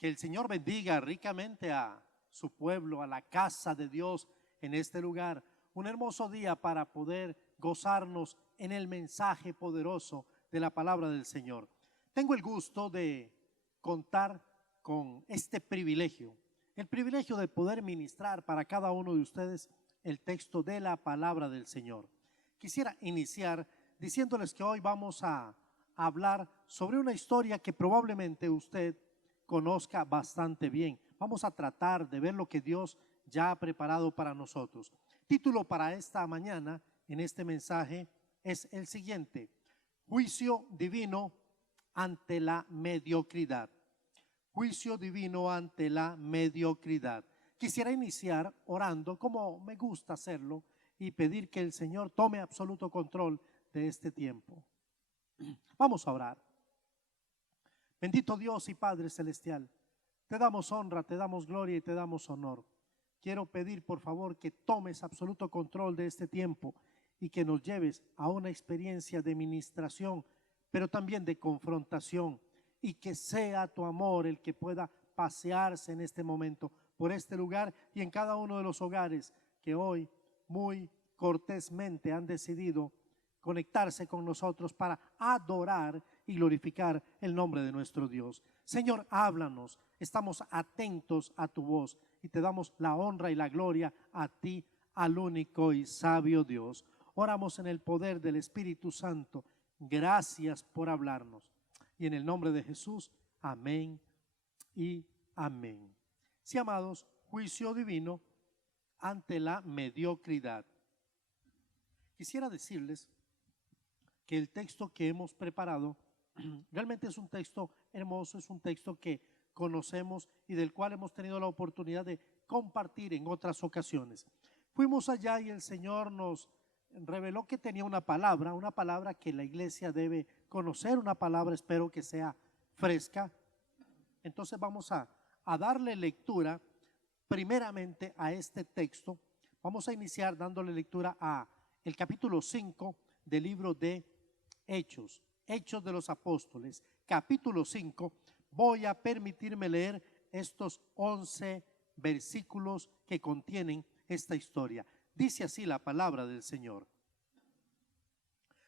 Que el Señor bendiga ricamente a su pueblo, a la casa de Dios en este lugar. Un hermoso día para poder gozarnos en el mensaje poderoso de la palabra del Señor. Tengo el gusto de contar con este privilegio, el privilegio de poder ministrar para cada uno de ustedes el texto de la palabra del Señor. Quisiera iniciar diciéndoles que hoy vamos a hablar sobre una historia que probablemente usted conozca bastante bien. Vamos a tratar de ver lo que Dios ya ha preparado para nosotros. Título para esta mañana en este mensaje es el siguiente: Juicio divino ante la mediocridad. Juicio divino ante la mediocridad. Quisiera iniciar orando, como me gusta hacerlo, y pedir que el Señor tome absoluto control de este tiempo. Vamos a orar. Bendito Dios y Padre Celestial, te damos honra, te damos gloria y te damos honor. Quiero pedir por favor que tomes absoluto control de este tiempo y que nos lleves a una experiencia de ministración, pero también de confrontación, y que sea tu amor el que pueda pasearse en este momento por este lugar y en cada uno de los hogares que hoy muy cortésmente han decidido conectarse con nosotros para adorar y glorificar el nombre de nuestro Dios. Señor, háblanos, estamos atentos a tu voz y te damos la honra y la gloria a ti, al único y sabio Dios. Oramos en el poder del Espíritu Santo. Gracias por hablarnos. Y en el nombre de Jesús, amén y amén. Sí, amados, juicio divino ante la mediocridad. Quisiera decirles que el texto que hemos preparado realmente es un texto hermoso, es un texto que conocemos y del cual hemos tenido la oportunidad de compartir en otras ocasiones. Fuimos allá y el Señor nos reveló que tenía una palabra que la iglesia debe conocer, una palabra espero que sea fresca. Entonces vamos a darle lectura primeramente a este texto. Vamos a iniciar dándole lectura a el capítulo 5 del libro de Hechos de los Apóstoles, capítulo 5. Voy a permitirme leer estos 11 versículos que contienen esta historia. Dice así la palabra del Señor.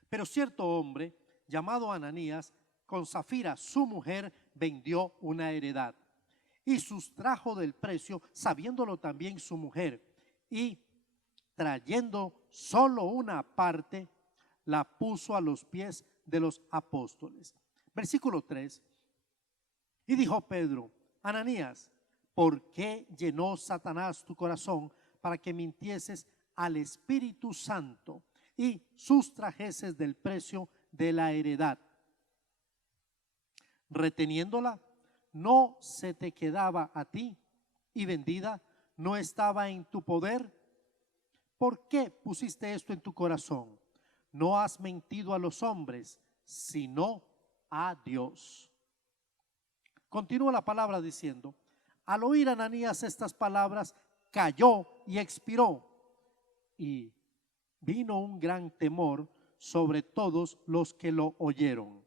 Pero cierto hombre llamado Ananías, con Safira su mujer, vendió una heredad y sustrajo del precio, sabiéndolo también su mujer, y trayendo solo una parte, la puso a los pies de los apóstoles. Versículo 3. Y dijo Pedro: Ananías, ¿por qué llenó Satanás tu corazón para que mintieses al Espíritu Santo y sustrajeses del precio de la heredad? Reteniéndola, no se te quedaba a ti, y vendida no estaba en tu poder. ¿Por qué pusiste esto en tu corazón? No has mentido a los hombres, sino a Dios. Continúa la palabra diciendo: al oír Ananías estas palabras, cayó y expiró, y vino un gran temor sobre todos los que lo oyeron.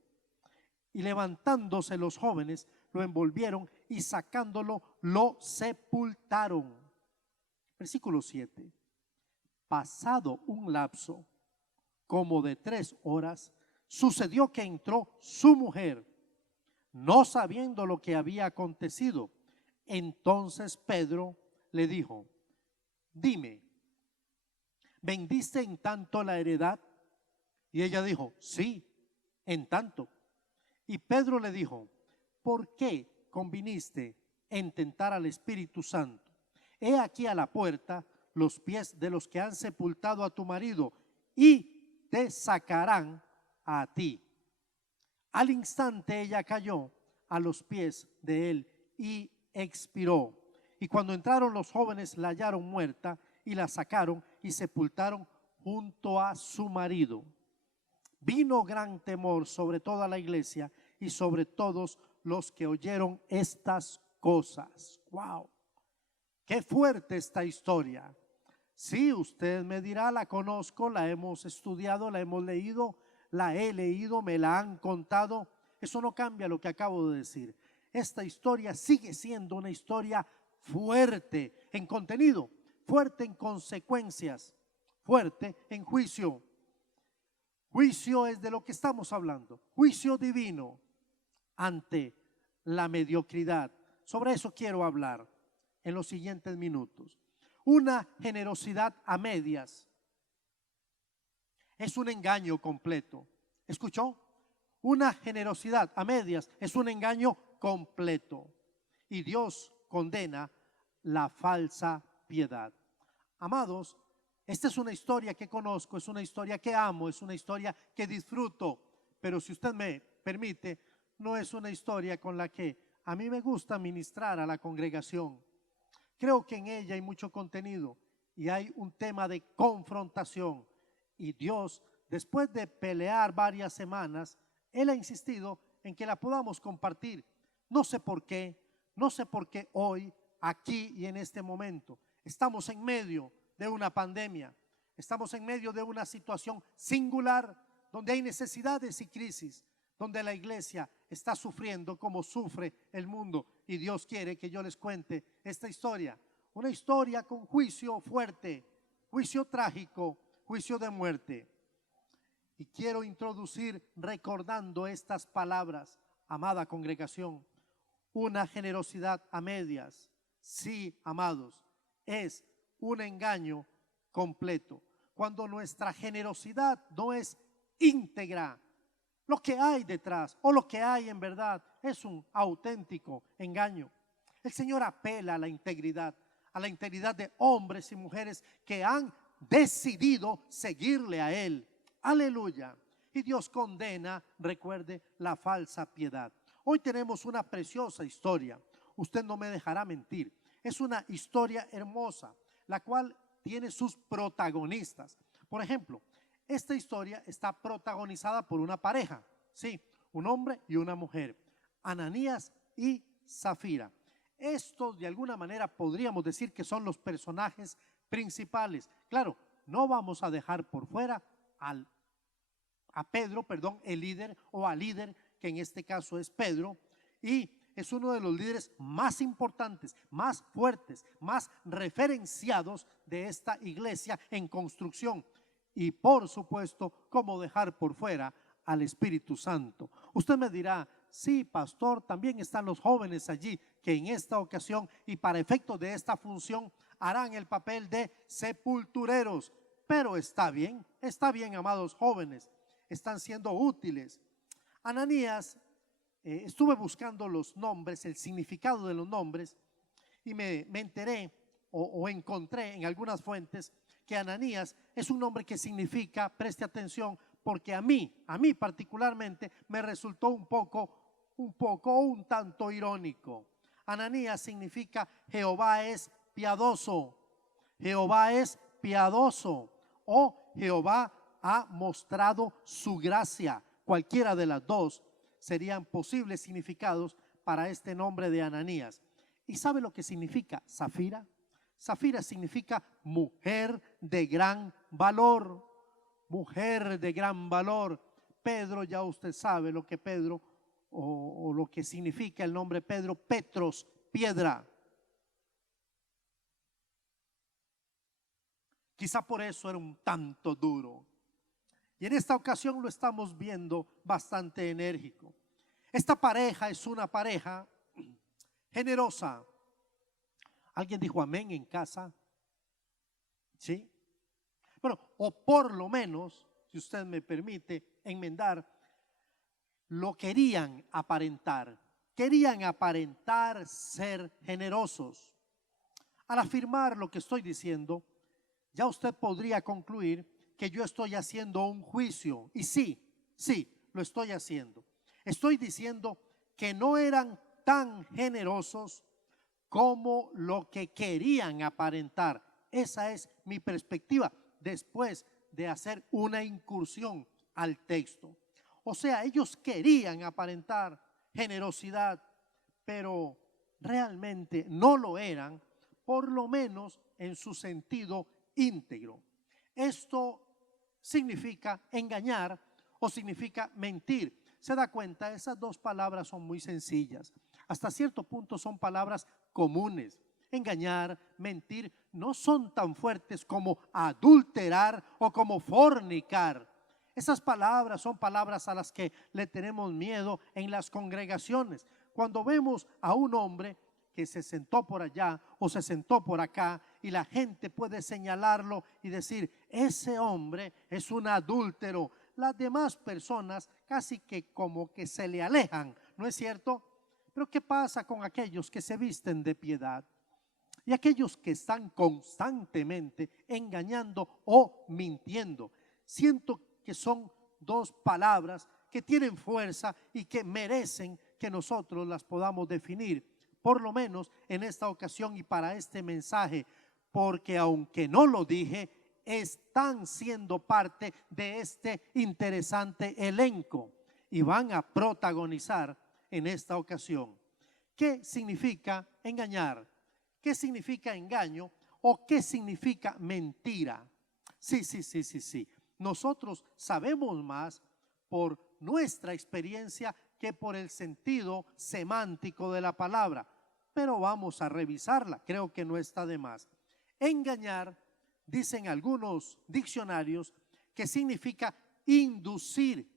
Y levantándose los jóvenes, lo envolvieron y sacándolo, lo sepultaron. Versículo 7. Pasado un lapso como de 3 horas, sucedió que entró su mujer, no sabiendo lo que había acontecido. Entonces Pedro le dijo: dime, ¿vendiste en tanto la heredad? Y ella dijo: sí, en tanto. Y Pedro le dijo: ¿por qué conviniste en tentar al Espíritu Santo? He aquí a la puerta los pies de los que han sepultado a tu marido, y te sacarán a ti. Al instante ella cayó a los pies de él y expiró. Y cuando entraron los jóvenes, la hallaron muerta y la sacaron y sepultaron junto a su marido. Vino gran temor sobre toda la iglesia y sobre todos los que oyeron estas cosas. ¡Wow! ¡Qué fuerte esta historia! Sí, usted me dirá, la conozco, la hemos estudiado, la hemos leído, la he leído, me la han contado. Eso no cambia lo que acabo de decir. esta historia sigue siendo una historia fuerte en contenido, fuerte en consecuencias, fuerte en juicio. Juicio es de lo que estamos hablando, juicio divino ante la mediocridad. Sobre eso quiero hablar en los siguientes minutos. Una generosidad a medias es un engaño completo. ¿Escuchó? Una generosidad a medias es un engaño completo. Y Dios condena la falsa piedad. Amados, esta es una historia que conozco, es una historia que amo, es una historia que disfruto. Pero si usted me permite, no es una historia con la que a mí me gusta ministrar a la congregación. Creo que en ella hay mucho contenido y hay un tema de confrontación. Y Dios, después de pelear varias semanas, Él ha insistido en que la podamos compartir. No sé por qué hoy, aquí y en este momento, estamos en medio de una pandemia, estamos en medio de una situación singular donde hay necesidades y crisis, donde la iglesia está sufriendo como sufre el mundo. Y Dios quiere que yo les cuente esta historia, una historia con juicio fuerte, juicio trágico, juicio de muerte. Y quiero introducir recordando estas palabras, amada congregación: una generosidad a medias, sí, amados, es un engaño completo. Cuando nuestra generosidad no es íntegra, lo que hay detrás o lo que hay en verdad es un auténtico engaño. El Señor apela a la integridad de hombres y mujeres que han decidido seguirle a Él. Aleluya. Y Dios condena, recuerde, la falsa piedad. Hoy tenemos una preciosa historia. Usted no me dejará mentir. Es una historia hermosa, la cual tiene sus protagonistas. Por ejemplo, esta historia está protagonizada por una pareja, sí, un hombre y una mujer, Ananías y Zafira. Estos de alguna manera podríamos decir que son los personajes principales. Claro, no vamos a dejar por fuera a Pedro, el líder o al líder, que en este caso es Pedro, y es uno de los líderes más importantes, más fuertes, más referenciados de esta iglesia en construcción. Y por supuesto, ¿cómo dejar por fuera al Espíritu Santo? Usted me dirá, sí, pastor, también están los jóvenes allí que en esta ocasión y para efecto de esta función harán el papel de sepultureros. Pero está bien, amados jóvenes, están siendo útiles. Ananías, estuve buscando los nombres, el significado de los nombres, y me enteré o encontré en algunas fuentes que Ananías es un nombre que significa, preste atención, porque a mí particularmente me resultó un tanto irónico. Ananías significa Jehová es piadoso, Jehová es piadoso, o Jehová ha mostrado su gracia. Cualquiera de las dos serían posibles significados para este nombre de Ananías. ¿Y sabe lo que significa Zafira? Zafira significa mujer de gran valor, mujer de gran valor. Pedro, ya usted sabe lo que Pedro o lo que significa el nombre Pedro, Petros, piedra. Quizá por eso era un tanto duro. Y en esta ocasión lo estamos viendo bastante enérgico. Esta pareja es una pareja generosa. ¿Alguien dijo amén en casa? ¿Sí? Bueno, o por lo menos, si usted me permite enmendar, lo querían aparentar ser generosos. Al afirmar lo que estoy diciendo, ya usted podría concluir que yo estoy haciendo un juicio. Y sí, lo estoy haciendo. Estoy diciendo que no eran tan generosos como lo que querían aparentar. Esa es mi perspectiva después de hacer una incursión al texto. O sea, ellos querían aparentar generosidad, pero realmente no lo eran, por lo menos en su sentido íntegro. Esto significa engañar o significa mentir. ¿Se da cuenta? Esas dos palabras son muy sencillas. Hasta cierto punto son palabras comunes. Engañar, mentir, no son tan fuertes como adulterar o como fornicar. Esas palabras son palabras a las que le tenemos miedo en las congregaciones. Cuando vemos a un hombre que se sentó por allá o se sentó por acá y la gente puede señalarlo y decir, ese hombre es un adúltero, las demás personas casi que como que se le alejan, ¿no es cierto? Pero ¿qué pasa con aquellos que se visten de piedad? Y aquellos que están constantemente engañando o mintiendo. Siento que son dos palabras que tienen fuerza y que merecen que nosotros las podamos definir, por lo menos en esta ocasión y para este mensaje, porque aunque no lo dije, están siendo parte de este interesante elenco y van a protagonizar en esta ocasión. ¿Qué significa engañar? ¿Qué significa engaño? ¿O qué significa mentira? Sí. Nosotros sabemos más por nuestra experiencia que por el sentido semántico de la palabra, pero vamos a revisarla, creo que no está de más. Engañar, dicen algunos diccionarios, que significa inducir,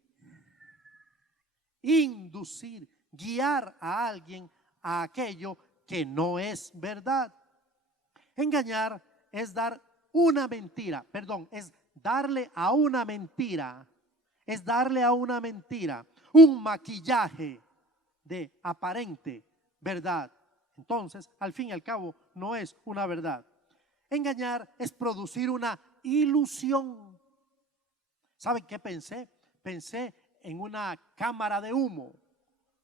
guiar a alguien a aquello que no es verdad. Engañar es dar una mentira, es darle a una mentira, un maquillaje de aparente verdad. Entonces, al fin y al cabo, no es una verdad. Engañar es producir una ilusión. ¿Saben qué pensé? Pensé en una cámara de humo.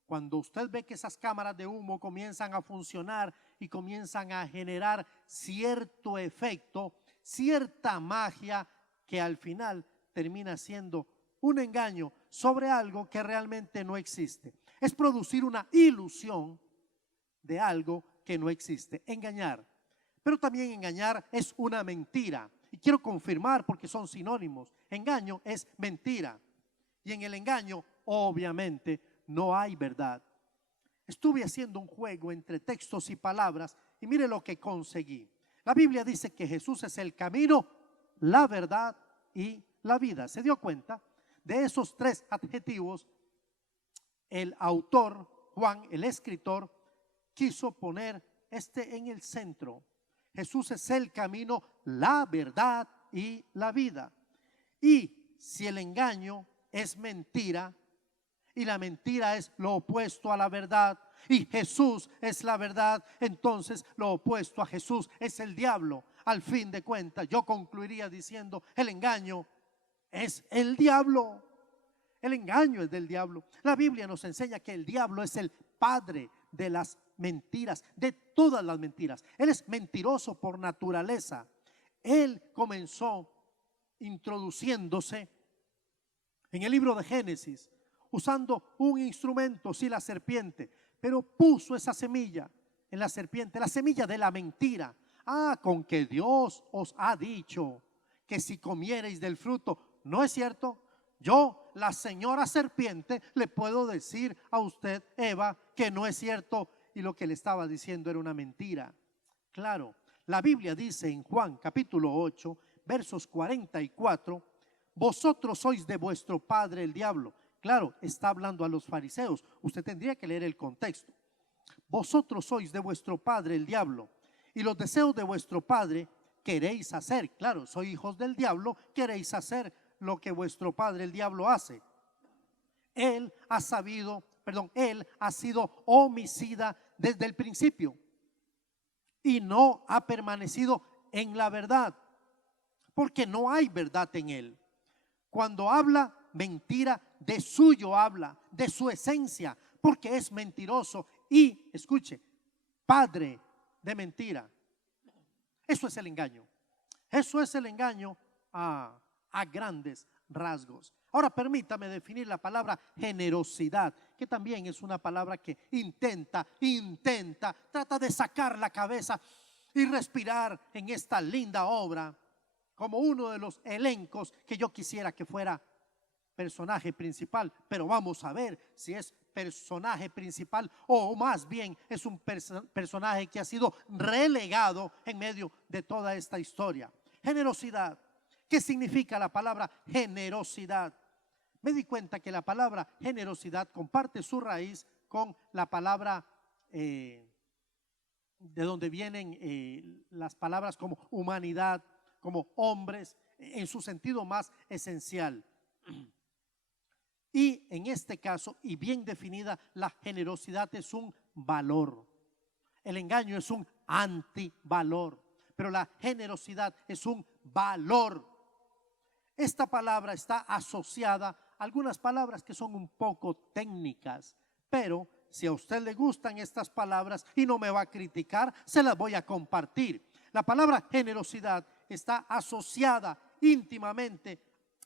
Cuando usted ve que esas cámaras de humo comienzan a funcionar y comienzan a generar cierto efecto, cierta magia que al final termina siendo un engaño sobre algo que realmente no existe. Es producir una ilusión de algo que no existe, engañar. Pero también engañar es una mentira. Y quiero confirmar porque son sinónimos. Engaño es mentira. Y en el engaño, obviamente, no hay verdad. Estuve haciendo un juego entre textos y palabras y mire lo que conseguí. La Biblia dice que Jesús es el camino, la verdad y la vida. ¿Se dio cuenta? De esos tres adjetivos, el autor, Juan, el escritor, quiso poner en el centro. Jesús es el camino, la verdad y la vida. Y si el engaño es mentira y la mentira es lo opuesto a la verdad y Jesús es la verdad, entonces lo opuesto a Jesús es el diablo. Al fin de cuentas, yo concluiría diciendo, el engaño es el diablo. El engaño es del diablo. La Biblia nos enseña que el diablo es el padre de las mentiras, de todas las mentiras. Él es mentiroso por naturaleza. Él comenzó introduciéndose en el libro de Génesis, usando un instrumento, sí, la serpiente, pero puso esa semilla en la serpiente, la semilla de la mentira. Con que Dios os ha dicho que si comiereis del fruto, ¿no es cierto? Yo, la señora serpiente, le puedo decir a usted, Eva, que no es cierto y lo que le estaba diciendo era una mentira. Claro, la Biblia dice en Juan capítulo 8, versos 44, vosotros sois de vuestro padre el diablo. Claro, está hablando a los fariseos. Usted tendría que leer el contexto. Vosotros sois de vuestro padre el diablo y los deseos de vuestro padre queréis hacer. Claro, sois hijos del diablo, queréis hacer lo que vuestro padre el diablo hace. Él ha sido homicida desde el principio y no ha permanecido en la verdad, porque no hay verdad en él. Cuando habla mentira, de suyo habla, de su esencia, porque es mentiroso y, escuche, padre de mentira. Eso es el engaño. Eso es el engaño a grandes rasgos. Ahora permítame definir la palabra generosidad, que también es una palabra que trata de sacar la cabeza y respirar en esta linda obra como uno de los elencos que yo quisiera que fuera personaje principal, pero vamos a ver si es personaje principal, o más bien es un personaje que ha sido relegado en medio de toda esta historia. Generosidad. ¿Qué significa la palabra generosidad? Me di cuenta que la palabra generosidad comparte su raíz con la palabra de donde vienen las palabras como humanidad, como hombres, en su sentido más esencial. Y en este caso, y bien definida, la generosidad es un valor. El engaño es un antivalor, pero la generosidad es un valor. Esta palabra está asociada a algunas palabras que son un poco técnicas, pero si a usted le gustan estas palabras y no me va a criticar, se las voy a compartir. La palabra generosidad está asociada íntimamente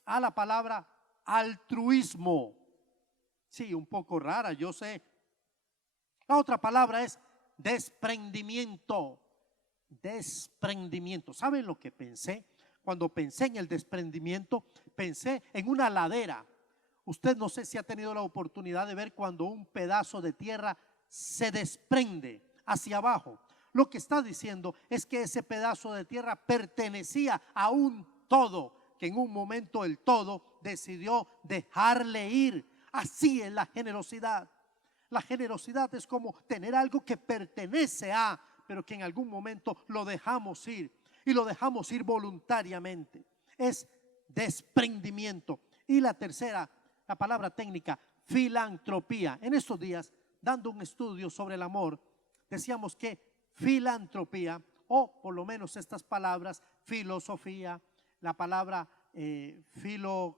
a la palabra altruismo. Sí, un poco rara, yo sé. La otra palabra es desprendimiento. Desprendimiento. ¿Saben lo que pensé? Cuando pensé en el desprendimiento, pensé en una ladera. Usted no sé si ha tenido la oportunidad de ver cuando un pedazo de tierra se desprende hacia abajo. Lo que está diciendo es que ese pedazo de tierra pertenecía a un todo, que en un momento el todo decidió dejarle ir. Así es la generosidad. La generosidad es como tener algo que pertenece a, pero que en algún momento lo dejamos ir, y lo dejamos ir voluntariamente. Es desprendimiento. Y la tercera, la palabra técnica, filantropía. En estos días, dando un estudio sobre el amor, decíamos que filantropía, o por lo menos estas palabras, filosofía, la palabra filocalía,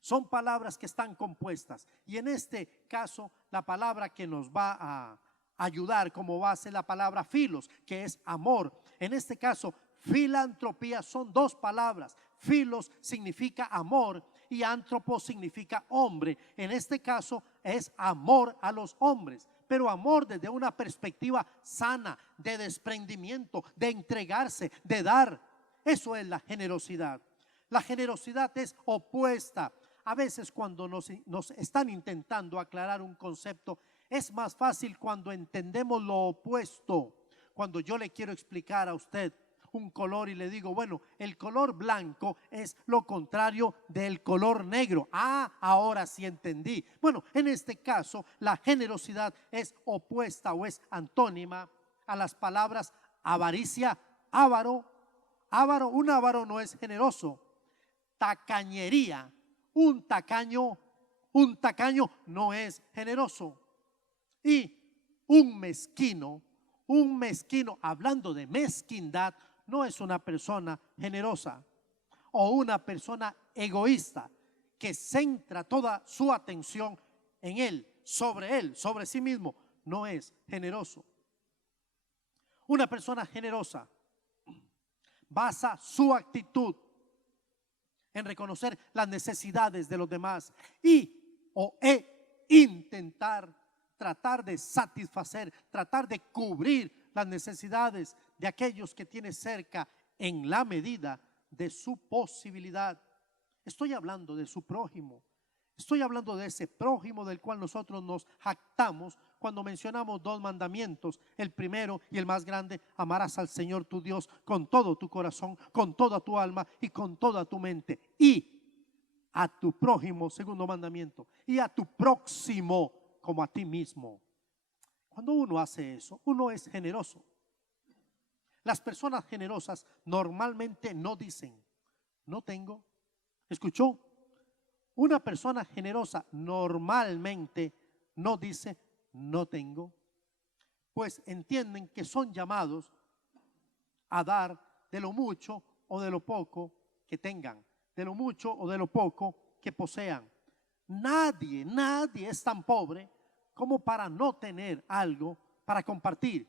son palabras que están compuestas. Y en este caso, la palabra que nos va a ayudar como base, la palabra filos, que es amor. En este caso, filantropía son dos palabras. Filos significa amor y antropo significa hombre. En este caso es amor a los hombres, pero amor desde una perspectiva sana, de desprendimiento, de entregarse, de dar. Eso es la generosidad. La generosidad es opuesta. A veces cuando nos están intentando aclarar un concepto, es más fácil cuando entendemos lo opuesto. Cuando yo le quiero explicar a usted un color y le digo, bueno, el color blanco es lo contrario del color negro. Ah, ahora sí entendí. Bueno, en este caso, la generosidad es opuesta o es antónima a las palabras avaricia, avaro. Avaro, un avaro no es generoso. Tacañería, un tacaño no es generoso. Y un mezquino, hablando de mezquindad, no es una persona generosa, o una persona egoísta que centra toda su atención en él, sobre sí mismo, no es generoso. Una persona generosa basa su actitud en reconocer las necesidades de los demás tratar de satisfacer, tratar de cubrir las necesidades de aquellos que tiene cerca en la medida de su posibilidad. Estoy hablando de su prójimo. Estoy hablando de ese prójimo del cual nosotros nos jactamos cuando mencionamos dos mandamientos. El primero y el más grande: amarás al Señor tu Dios con todo tu corazón, con toda tu alma y con toda tu mente. Y a tu prójimo, segundo mandamiento, y a tu próximo como a ti mismo. Cuando uno hace eso, uno es generoso. Las personas generosas normalmente no dicen, no tengo. ¿Escuchó? Una persona generosa normalmente no dice, no tengo, pues entienden que son llamados a dar de lo mucho o de lo poco que tengan, de lo mucho o de lo poco que posean. Nadie es tan pobre como para no tener algo para compartir.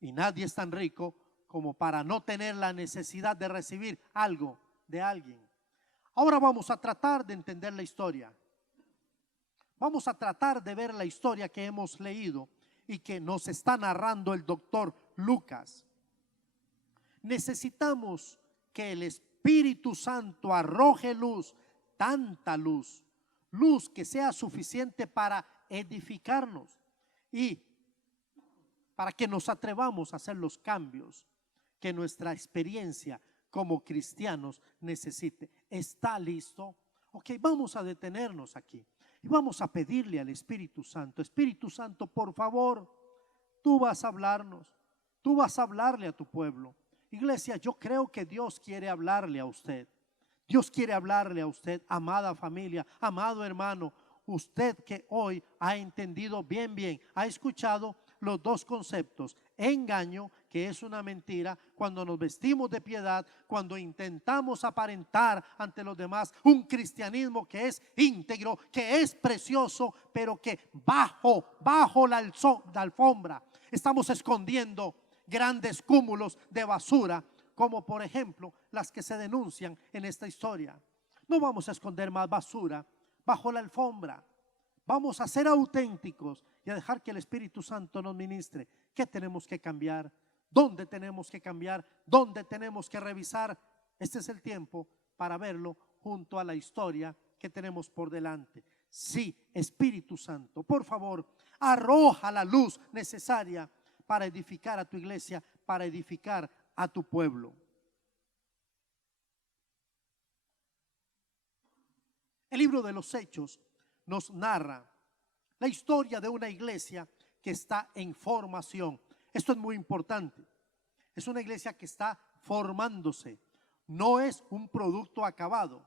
Y nadie es tan rico como para no tener la necesidad de recibir algo de alguien. Ahora vamos a tratar de entender la historia. Vamos a tratar de ver la historia que hemos leído y que nos está narrando el doctor Lucas. Necesitamos que el Espíritu Santo arroje luz, tanta luz luz que sea suficiente para edificarnos y para que nos atrevamos a hacer los cambios que nuestra experiencia como cristianos necesite. ¿Está listo? Ok, vamos a detenernos aquí y vamos a pedirle al Espíritu Santo: Espíritu Santo, por favor, tú vas a hablarnos, tú vas a hablarle a tu pueblo. Iglesia, yo creo que Dios quiere hablarle a usted. Dios quiere hablarle a usted, amada familia, amado hermano. Usted que hoy ha entendido bien, ha escuchado los dos conceptos: engaño, que es una mentira, cuando nos vestimos de piedad, cuando intentamos aparentar ante los demás un cristianismo que es íntegro, que es precioso, pero que bajo la alfombra estamos escondiendo grandes cúmulos de basura, como por ejemplo las que se denuncian en esta historia. No vamos a esconder más basura bajo la alfombra. Vamos a ser auténticos y a dejar que el Espíritu Santo nos ministre. ¿Qué tenemos que cambiar? ¿Dónde tenemos que cambiar? ¿Dónde tenemos que revisar? Este es el tiempo para verlo junto a la historia que tenemos por delante. Sí, Espíritu Santo, por favor, arroja la luz necesaria para edificar a tu iglesia, para edificar a tu pueblo. El libro de los Hechos nos narra la historia de una iglesia que está en formación. Esto es muy importante. Es una iglesia que está formándose. No es un producto acabado.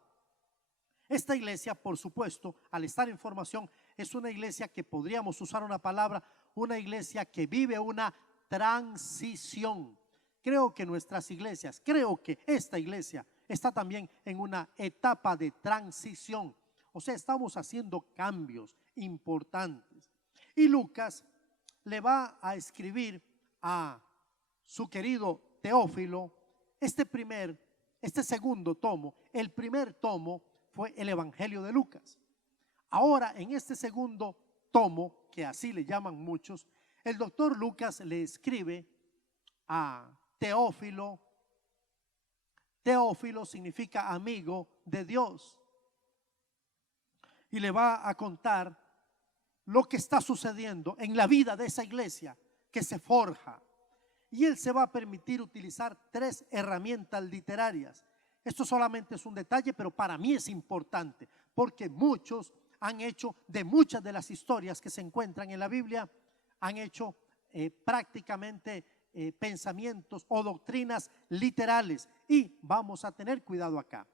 Esta iglesia, por supuesto, al estar en formación, es una iglesia que podríamos usar una palabra, una iglesia que vive una transición. Creo que nuestras iglesias, creo que esta iglesia está también en una etapa de transición. O sea, estamos haciendo cambios importantes. Y Lucas le va a escribir a su querido Teófilo este segundo tomo. El primer tomo fue el Evangelio de Lucas. Ahora, en este segundo tomo, que así le llaman muchos, el doctor Lucas le escribe a Teófilo. Teófilo significa amigo de Dios. Y le va a contar lo que está sucediendo en la vida de esa iglesia que se forja. Y él se va a permitir utilizar 3 herramientas literarias. Esto solamente es un detalle, pero para mí es importante, porque muchos han hecho de muchas de las historias que se encuentran en la Biblia, han hecho prácticamente pensamientos o doctrinas literales. Y vamos a tener cuidado acá.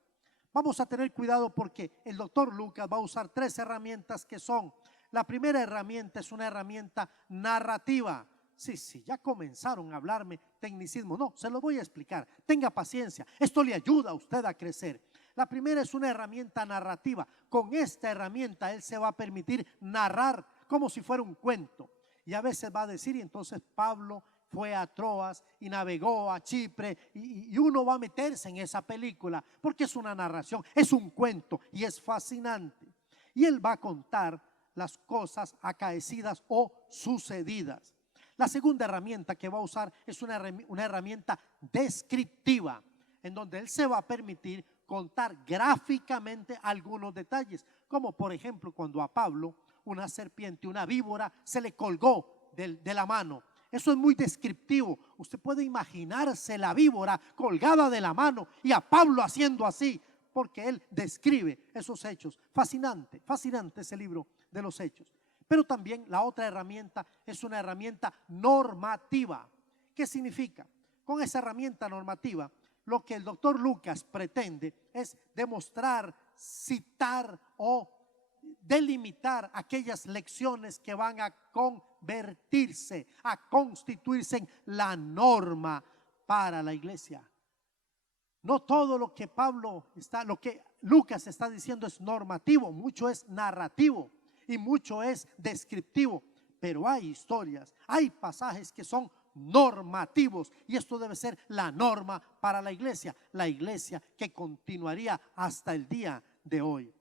Vamos a tener cuidado porque el doctor Lucas va a usar 3 herramientas que son: la primera herramienta es una herramienta narrativa. Sí, ya comenzaron a hablarme tecnicismo. No, se lo voy a explicar. Tenga paciencia. Esto le ayuda a usted a crecer. La primera es una herramienta narrativa. Con esta herramienta él se va a permitir narrar como si fuera un cuento. Y a veces va a decir, y entonces Pablo fue a Troas y navegó a Chipre, y uno va a meterse en esa película porque es una narración, es un cuento y es fascinante. Y él va a contar las cosas acaecidas o sucedidas. La segunda herramienta que va a usar es una herramienta descriptiva, en donde él se va a permitir contar gráficamente algunos detalles, como por ejemplo cuando a Pablo una serpiente, una víbora, se le colgó de la mano. Eso es muy descriptivo. Usted puede imaginarse la víbora colgada de la mano y a Pablo haciendo así, porque él describe esos hechos. Fascinante, fascinante ese libro de los Hechos. Pero también la otra herramienta es una herramienta normativa. ¿Qué significa? Con esa herramienta normativa, lo que el doctor Lucas pretende es demostrar, citar o delimitar aquellas lecciones que van a convertirse, a constituirse en la norma para la iglesia. No todo lo que lo que Lucas está diciendo es normativo, mucho es narrativo y mucho es descriptivo, pero hay historias, hay pasajes que son normativos y esto debe ser la norma para la iglesia que continuaría hasta el día de hoy.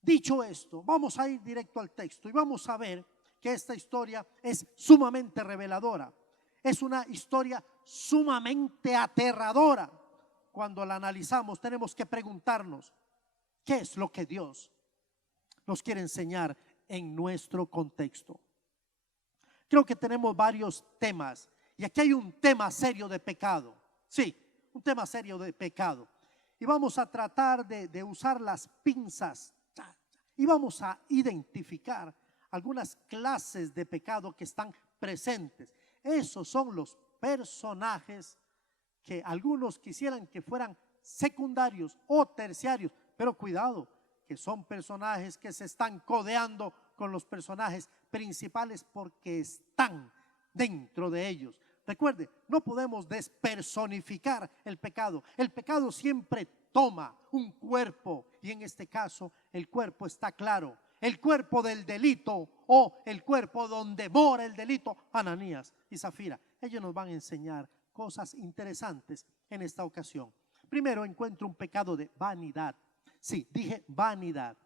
Dicho esto, vamos a ir directo al texto y vamos a ver que esta historia es sumamente reveladora. Es una historia sumamente aterradora. Cuando la analizamos tenemos que preguntarnos, ¿Qué es lo que Dios nos quiere enseñar en nuestro contexto? Creo que tenemos varios temas y aquí hay un tema serio de pecado. Sí, un tema serio de pecado. Y vamos a tratar de usar las pinzas y vamos a identificar algunas clases de pecado que están presentes. Esos son los personajes que algunos quisieran que fueran secundarios o terciarios, pero cuidado, que son personajes que se están codeando con los personajes principales porque están dentro de ellos. Recuerde, no podemos despersonificar el pecado. El pecado siempre toma un cuerpo y en este caso el cuerpo está claro. El cuerpo del delito o el cuerpo donde mora el delito, Ananías y Zafira. Ellos nos van a enseñar cosas interesantes en esta ocasión. Primero encuentro un pecado de vanidad. Sí, dije vanidad.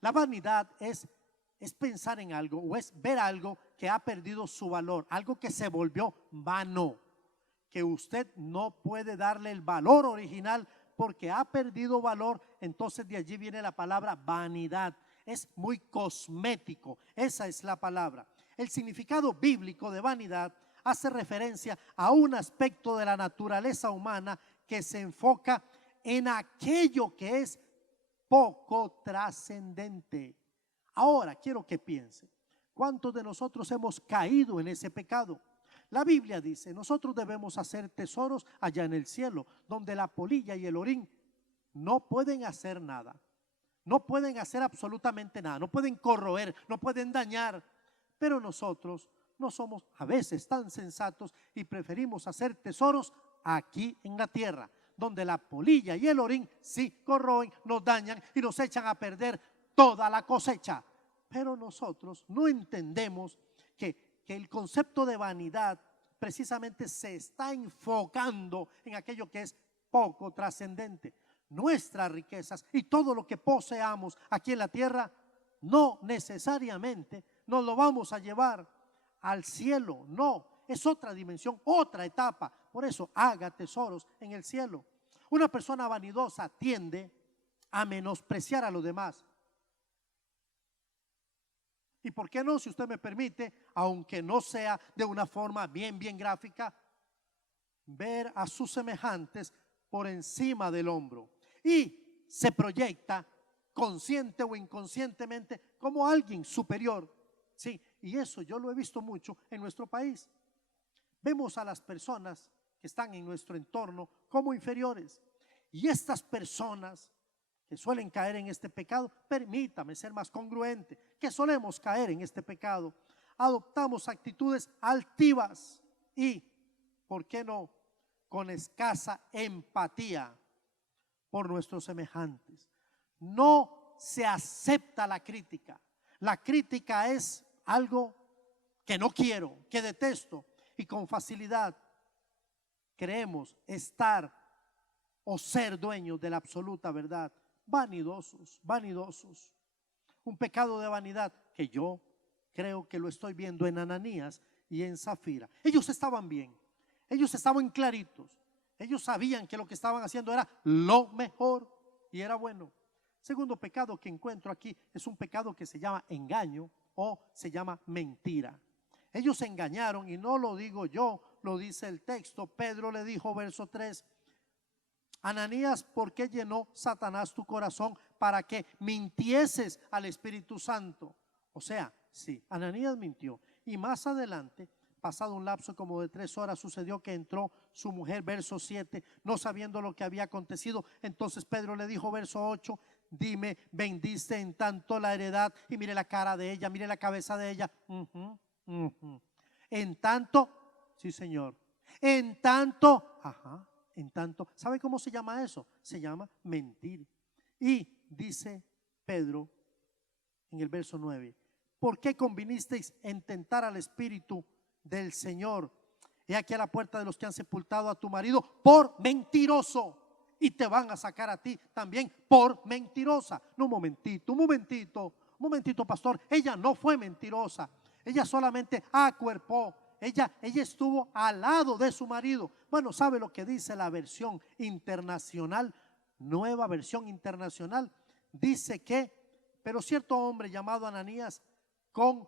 La vanidad es pensar en algo o es ver algo que ha perdido su valor, algo que se volvió vano, que usted no puede darle el valor original porque ha perdido valor. Entonces de allí viene la palabra vanidad. Es muy cosmético, esa es la palabra. El significado bíblico de vanidad hace referencia a un aspecto de la naturaleza humana que se enfoca en aquello que es poco trascendente. Ahora quiero que piense, ¿cuántos de nosotros hemos caído en ese pecado? La Biblia dice, nosotros debemos hacer tesoros allá en el cielo, donde la polilla y el orín no pueden hacer nada. No pueden hacer absolutamente nada, no pueden corroer, no pueden dañar. Pero nosotros no somos a veces tan sensatos y preferimos hacer tesoros aquí en la tierra, donde la polilla y el orín sí corroen, nos dañan y nos echan a perder toda la cosecha. Pero nosotros no entendemos que el concepto de vanidad precisamente se está enfocando en aquello que es poco trascendente. Nuestras riquezas y todo lo que poseamos aquí en la tierra no necesariamente nos lo vamos a llevar al cielo. No, es otra dimensión, otra etapa. Por eso haga tesoros en el cielo. Una persona vanidosa tiende a menospreciar a los demás. ¿Y por qué no? Si usted me permite, aunque no sea de una forma bien gráfica, ver a sus semejantes por encima del hombro. Y se proyecta consciente o inconscientemente como alguien superior. Sí, y eso yo lo he visto mucho en nuestro país. Vemos a las personas que están en nuestro entorno como inferiores. Y estas personas que suelen caer en este pecado, permítame ser más congruente, que solemos caer en este pecado, adoptamos actitudes altivas y, ¿por qué no?, con escasa empatía por nuestros semejantes. No se acepta la crítica. La crítica es algo que no quiero, que detesto, y con facilidad creemos estar o ser dueños de la absoluta verdad. Vanidosos, vanidosos. Un pecado de vanidad que yo creo que lo estoy viendo en Ananías y en Zafira. Ellos estaban bien, ellos estaban claritos, ellos sabían que lo que estaban haciendo era lo mejor y era bueno. Segundo pecado que encuentro aquí es un pecado que se llama engaño o se llama mentira. Ellos se engañaron y no lo digo yo, lo dice el texto. Pedro le dijo, verso 3, Ananías, ¿por qué llenó Satanás tu corazón para que mintieses al Espíritu Santo? O sea, sí, Ananías mintió. Y más adelante, pasado un lapso como de 3 horas, sucedió que entró su mujer, verso 7, no sabiendo lo que había acontecido. Entonces Pedro le dijo, verso 8, dime, bendice en tanto la heredad. Y mire la cara de ella, mire la cabeza de ella. En tanto, sí señor, en tanto, en tanto, ¿sabe cómo se llama eso? Se llama mentir. Y dice Pedro en el verso 9, ¿por qué convinisteis en tentar al Espíritu del Señor? He aquí a la puerta de los que han sepultado a tu marido por mentiroso, y te van a sacar a ti también por mentirosa. No, un momentito, pastor. Ella no fue mentirosa, ella solamente acuerpó. Ella estuvo al lado de su marido. Bueno, ¿sabe lo que dice la versión internacional? Nueva versión internacional. dice que, pero cierto hombre llamado Ananías con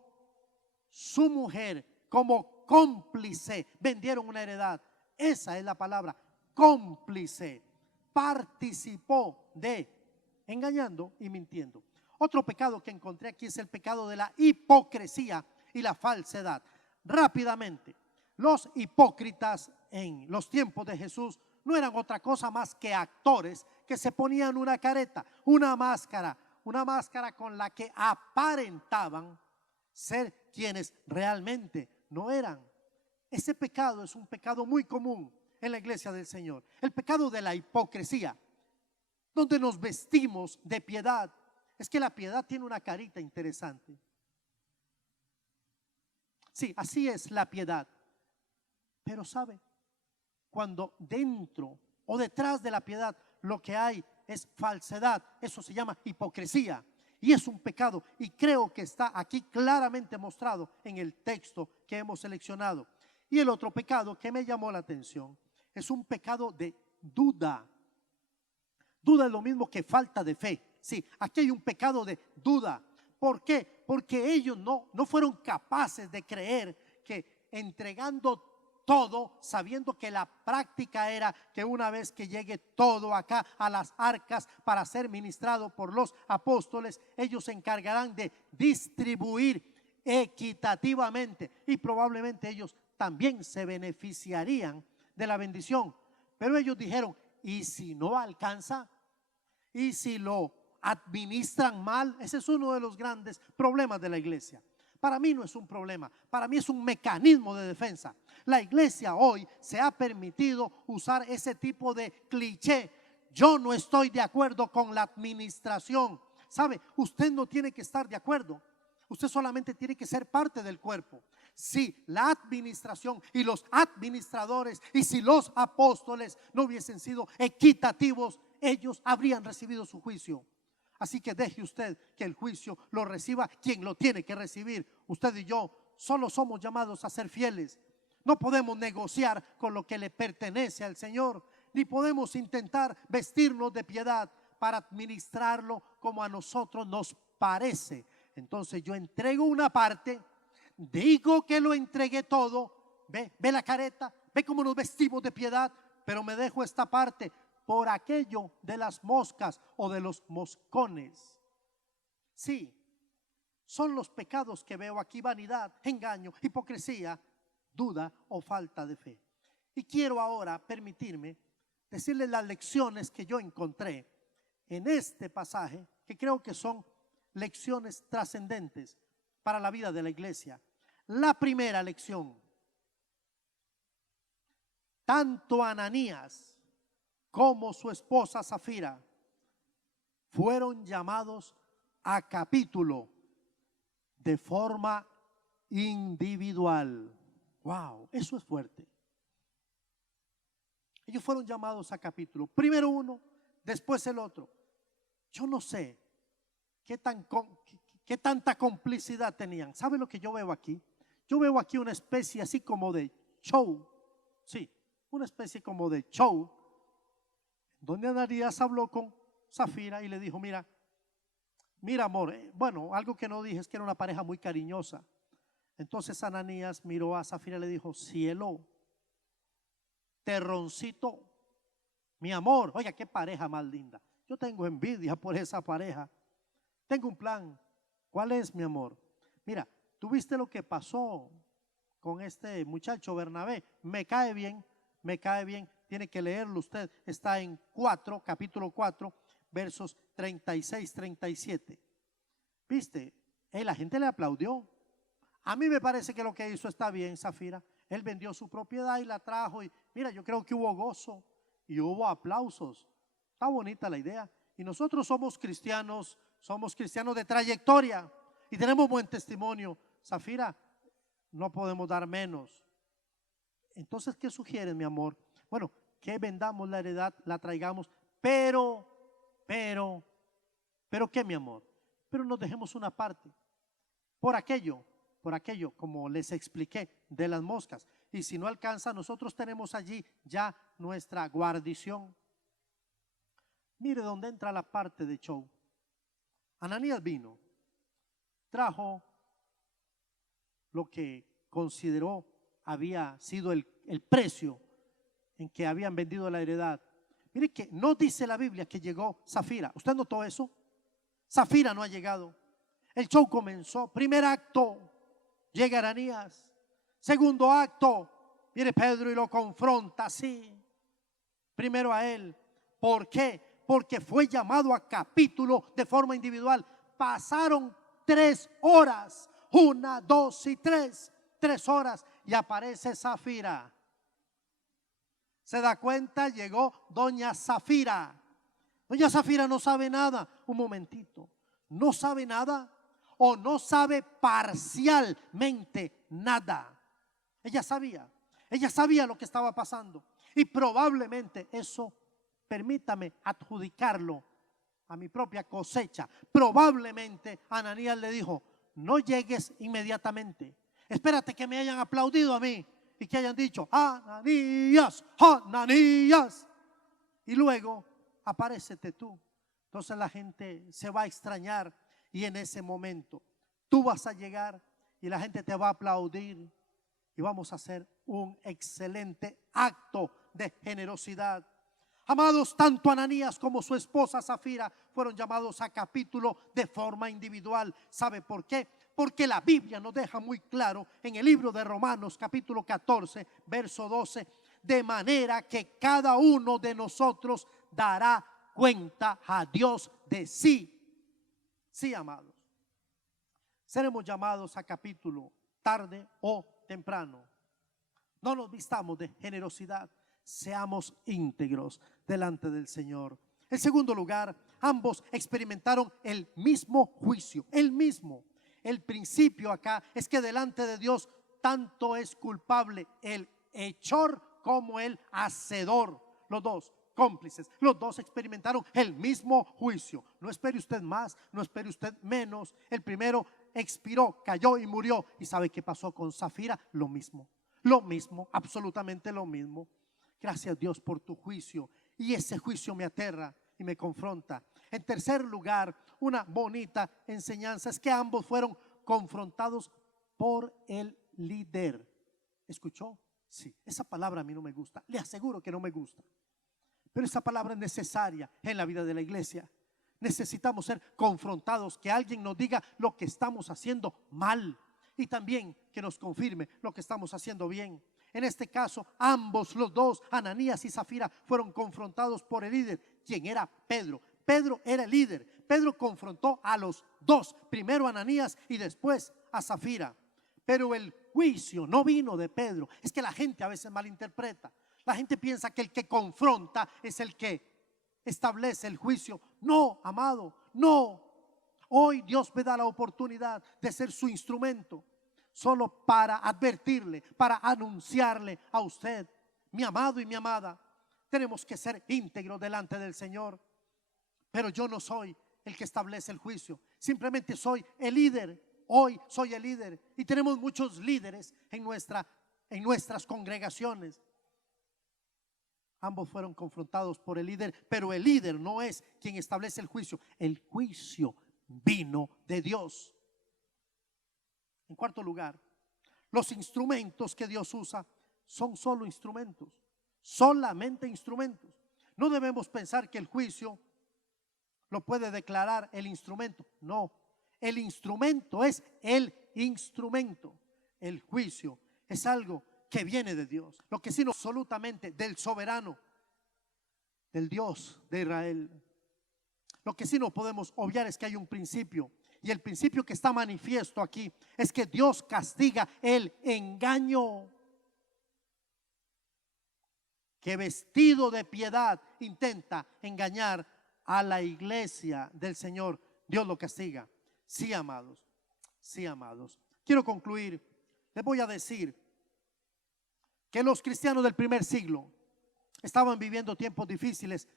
su mujer como cómplice vendieron una heredad. Esa es la palabra, cómplice. Participó de engañando y mintiendo. Otro pecado que encontré aquí es el pecado de la hipocresía y la falsedad. Rápidamente, los hipócritas en los tiempos de Jesús no eran otra cosa más que actores que se ponían una careta, una máscara con la que aparentaban ser quienes realmente no eran. Ese pecado es un pecado muy común en la iglesia del Señor, el pecado de la hipocresía, donde nos vestimos de piedad. Es que la piedad tiene una carita interesante. Sí, así es la piedad. Pero sabe, cuando dentro o detrás de la piedad lo que hay es falsedad, eso se llama hipocresía. Y es un pecado, y creo que está aquí claramente mostrado en el texto que hemos seleccionado. Y el otro pecado que me llamó la atención es un pecado de duda. Duda es lo mismo que falta de fe. Sí, aquí hay un pecado de duda. ¿Por qué? Porque ellos no fueron capaces de creer que entregando todo, sabiendo que la práctica era que una vez que llegue todo acá a las arcas para ser ministrado por los apóstoles, ellos se encargarán de distribuir equitativamente y probablemente ellos también se beneficiarían de la bendición. Pero ellos dijeron, ¿y si no alcanza? ¿Y si lo administran mal? Ese es uno de los grandes problemas de la iglesia. Para mí no es un problema, para mí es un mecanismo de defensa. La iglesia hoy se ha permitido usar ese tipo de cliché. Yo no estoy de acuerdo con la administración. ¿Sabe? Usted no tiene que estar de acuerdo. Usted solamente tiene que ser parte del cuerpo. Si la administración y los administradores y si los apóstoles no hubiesen sido equitativos, ellos habrían recibido su juicio. Así que deje usted que el juicio lo reciba quien lo tiene que recibir. Usted y yo solo somos llamados a ser fieles. No podemos negociar con lo que le pertenece al Señor, ni podemos intentar vestirnos de piedad para administrarlo como a nosotros nos parece. Entonces yo entrego una parte, digo que lo entregué todo, ve la careta, ve cómo nos vestimos de piedad, pero me dejo esta parte por aquello de las moscas o de los moscones. Sí, son los pecados que veo aquí: vanidad, engaño, hipocresía, duda o falta de fe. Y quiero ahora permitirme decirles las lecciones que yo encontré en este pasaje, que creo que son lecciones trascendentes para la vida de la iglesia. La primera lección: tanto Ananías como su esposa Zafira fueron llamados a capítulo de forma individual. Wow, eso es fuerte. Ellos fueron llamados a capítulo, primero uno, después el otro. Yo no sé qué tanta complicidad tenían. ¿Sabe lo que yo veo aquí? Yo veo aquí una especie así como de show. Sí, una especie como de show, donde Ananías habló con Zafira y le dijo: mira amor, bueno, algo que no dije es que era una pareja muy cariñosa. Entonces Ananías miró a Zafira y le dijo: cielo, terroncito, mi amor, oiga, qué pareja más linda. Yo tengo envidia por esa pareja. Tengo un plan. ¿Cuál es, mi amor? Mira, ¿tú viste lo que pasó con este muchacho Bernabé? Me cae bien, me cae bien. Tiene que leerlo usted. Está en capítulo 4, versos 36, 37. ¿Viste? La gente le aplaudió. A mí me parece que lo que hizo está bien, Zafira. Él vendió su propiedad y la trajo. Y mira, yo creo que hubo gozo y hubo aplausos. Está bonita la idea. Y nosotros somos cristianos de trayectoria y tenemos buen testimonio. Zafira, no podemos dar menos. Entonces, ¿qué sugieres, mi amor? Bueno, que vendamos la heredad, la traigamos, pero, ¿qué, mi amor? Pero nos dejemos una parte por aquello, como les expliqué, de las moscas. Y si no alcanza, nosotros tenemos allí ya nuestra guarnición. Mire dónde entra la parte de show. Ananías vino, trajo lo que consideró había sido el precio en que habían vendido la heredad. Mire que no dice la Biblia que llegó Zafira. ¿Usted notó eso? Zafira no ha llegado. El show comenzó. Primer acto, llega Ananías. Segundo acto, viene Pedro y lo confronta así. Primero a él. ¿Por qué? Porque fue llamado a capítulo de forma individual. Pasaron 3 horas. 1, 2 y 3. 3 horas y aparece Zafira. Se da cuenta, llegó doña Zafira. Doña Zafira no sabe nada. Un momentito. No sabe nada o no sabe parcialmente nada. Ella sabía lo que estaba pasando. Y probablemente eso, permítame adjudicarlo a mi propia cosecha. Probablemente Ananías le dijo: no llegues inmediatamente. Espérate que me hayan aplaudido a mí y que hayan dicho: Ananías, Ananías. Y luego aparécete tú. Entonces la gente se va a extrañar y en ese momento tú vas a llegar y la gente te va a aplaudir y vamos a hacer un excelente acto de generosidad. Amados, tanto Ananías como su esposa Zafira fueron llamados a capítulo de forma individual. ¿Sabe por qué? Porque la Biblia nos deja muy claro en el libro de Romanos capítulo 14 verso 12, de manera que cada uno de nosotros dará cuenta a Dios de sí. Sí, amados, seremos llamados a capítulo tarde o temprano. No nos vistamos de generosidad, seamos íntegros delante del Señor. En segundo lugar, ambos experimentaron el mismo juicio, el mismo. El principio acá es que delante de Dios tanto es culpable el hechor como el hacedor. Los dos cómplices, los dos experimentaron el mismo juicio. No espere usted más, no espere usted menos. El primero expiró, cayó y murió. ¿Y sabe qué pasó con Zafira? Lo mismo, absolutamente lo mismo. Gracias, Dios, por tu juicio. Y ese juicio me aterra y me confronta. En tercer lugar, una bonita enseñanza es que ambos fueron confrontados por el líder. ¿Escuchó? Sí, esa palabra a mí no me gusta. Le aseguro que no me gusta. Pero esa palabra es necesaria en la vida de la iglesia. Necesitamos ser confrontados, que alguien nos diga lo que estamos haciendo mal y también que nos confirme lo que estamos haciendo bien. En este caso, ambos, los dos, Ananías y Zafira, fueron confrontados por el líder, quien era Pedro. Pedro era el líder. Pedro confrontó a los dos, primero a Ananías y después a Zafira. Pero el juicio no vino de Pedro. Es que la gente a veces malinterpreta. La gente piensa que el que confronta es el que establece el juicio. No, amado, no. Hoy Dios me da la oportunidad de ser su instrumento, solo para advertirle, para anunciarle a usted, mi amado y mi amada, tenemos que ser íntegros delante del Señor. Pero yo no soy el que establece el juicio, simplemente soy el líder. Hoy soy el líder y tenemos muchos líderes en nuestras congregaciones. Ambos fueron confrontados por el líder, pero el líder no es quien establece el juicio. El juicio vino de Dios. En cuarto lugar, los instrumentos que Dios usa son solo instrumentos, solamente instrumentos. No debemos pensar que el juicio lo puede declarar el instrumento. No, el instrumento es el instrumento. El juicio es algo que viene de Dios. Lo que sí no, absolutamente del soberano, del Dios de Israel. Lo que sí no podemos obviar es que hay un principio, y el principio que está manifiesto aquí es que Dios castiga el engaño, que vestido de piedad intenta engañar a la iglesia del Señor. Dios lo castiga. Sí, amados, sí, amados. Quiero concluir. Les voy a decir que los cristianos del primer siglo estaban viviendo tiempos difíciles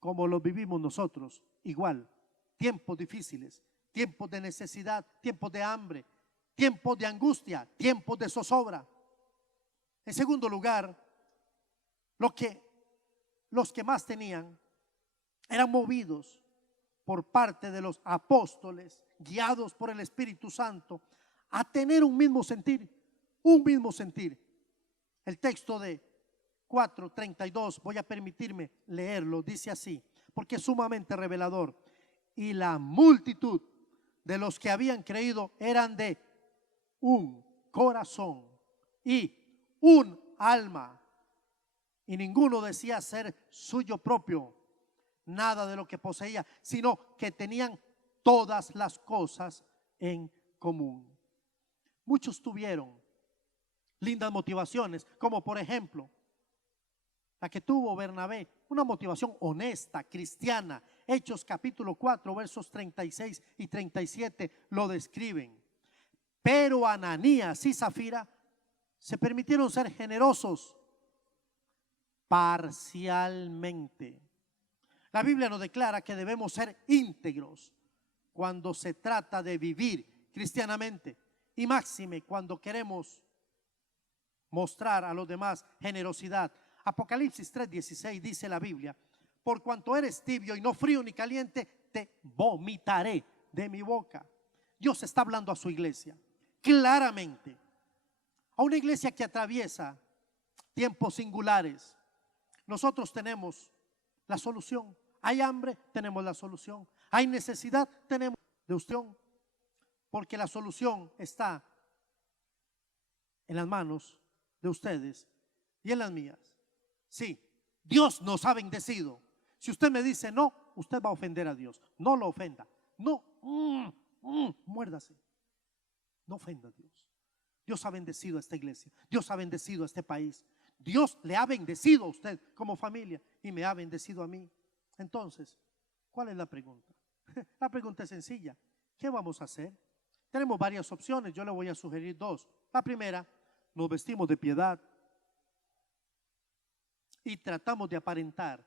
como los vivimos nosotros, igual, tiempos difíciles, tiempos de necesidad, tiempos de hambre, tiempos de angustia, tiempos de zozobra. En segundo lugar, los que más tenían eran movidos por parte de los apóstoles, guiados por el Espíritu Santo, a tener un mismo sentir, un mismo sentir. El texto de 4:32, voy a permitirme leerlo, dice así, porque es sumamente revelador. Y la multitud de los que habían creído eran de un corazón y un alma, y ninguno decía ser suyo propio nada de lo que poseía, sino que tenían todas las cosas en común. Muchos tuvieron lindas motivaciones, como por ejemplo la que tuvo Bernabé, una motivación honesta, cristiana. Hechos capítulo 4, versos 36 y 37 lo describen. Pero Ananías y Zafira se permitieron ser generosos parcialmente. La Biblia nos declara que debemos ser íntegros cuando se trata de vivir cristianamente, y máxime cuando queremos mostrar a los demás generosidad. Apocalipsis 3:16 dice la Biblia: por cuanto eres tibio y no frío ni caliente, te vomitaré de mi boca. Dios está hablando a su iglesia claramente, a una iglesia que atraviesa tiempos singulares. Nosotros tenemos la solución. Hay hambre, tenemos la solución. Hay necesidad, tenemos de usted, porque la solución está en las manos de ustedes y en las mías. Sí, Dios nos ha bendecido. Si usted me dice no, usted va a ofender a Dios. No lo ofenda. No, muérdase. No ofenda a Dios. Dios ha bendecido a esta iglesia. Dios ha bendecido a este país. Dios le ha bendecido a usted como familia y me ha bendecido a mí. Entonces, ¿cuál es la pregunta? La pregunta es sencilla. ¿Qué vamos a hacer? Tenemos varias opciones. Yo le voy a sugerir dos. La primera, nos vestimos de piedad y tratamos de aparentar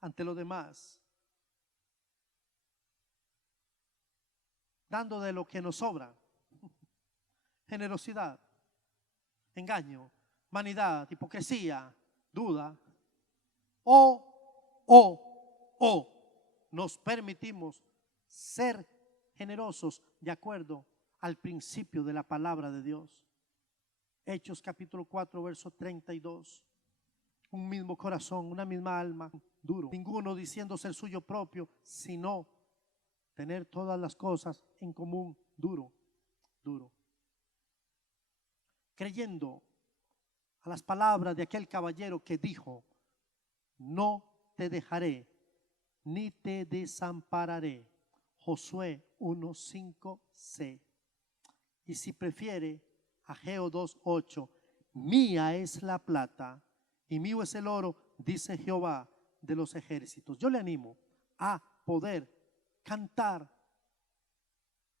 ante los demás, dando de lo que nos sobra: generosidad, engaño, vanidad, hipocresía, duda, o nos permitimos ser generosos de acuerdo al principio de la palabra de Dios. Hechos capítulo 4, verso 32. Un mismo corazón, una misma alma, duro. Ninguno diciendo ser suyo propio, sino tener todas las cosas en común, duro. Creyendo a las palabras de aquel caballero que dijo: no te dejaré ni te desampararé. Josué 1:5c. Y si prefiere, Ageo 2:8, mía es la plata y mío es el oro, dice Jehová de los ejércitos. Yo le animo a poder cantar,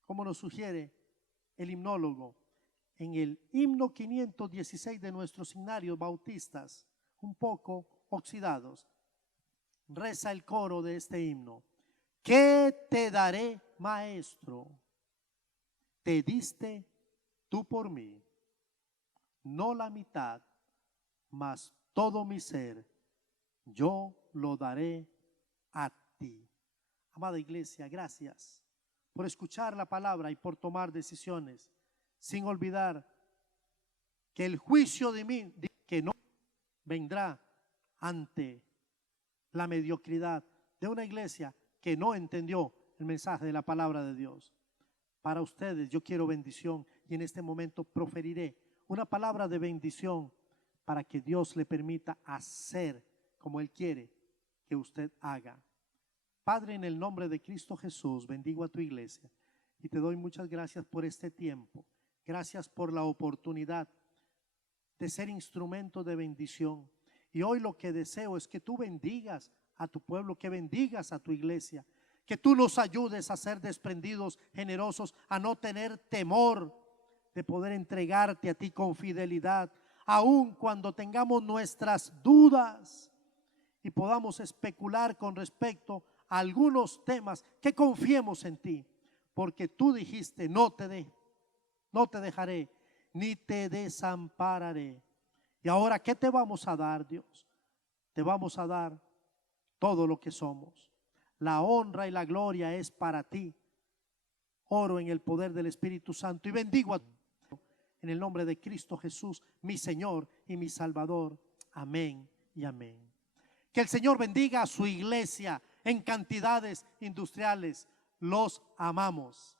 como nos sugiere el himnólogo, en el himno 516 de nuestros himnarios bautistas, un poco oxidados. Reza el coro de este himno: ¿qué te daré, maestro? Te diste tú por mí, no la mitad, mas todo mi ser, yo lo daré a ti. Amada iglesia, gracias por escuchar la palabra y por tomar decisiones, sin olvidar que el juicio de mí, que no vendrá ante la mediocridad de una iglesia que no entendió el mensaje de la palabra de Dios. Para ustedes yo quiero bendición, y en este momento proferiré una palabra de bendición para que Dios le permita hacer como Él quiere que usted haga. Padre, en el nombre de Cristo Jesús, bendigo a tu iglesia y te doy muchas gracias por este tiempo. Gracias por la oportunidad de ser instrumento de bendición. Y hoy lo que deseo es que tú bendigas a tu pueblo, que bendigas a tu iglesia, que tú nos ayudes a ser desprendidos, generosos, a no tener temor de poder entregarte a ti con fidelidad, aun cuando tengamos nuestras dudas y podamos especular con respecto a algunos temas, que confiemos en ti, porque tú dijiste: no te dejaré ni te desampararé. Y ahora, ¿qué te vamos a dar, Dios? Te vamos a dar todo lo que somos. La honra y la gloria es para ti. Oro en el poder del Espíritu Santo y bendigo a en el nombre de Cristo Jesús, mi Señor y mi Salvador. Amén y amén. Que el Señor bendiga a su iglesia en cantidades industriales. Los amamos.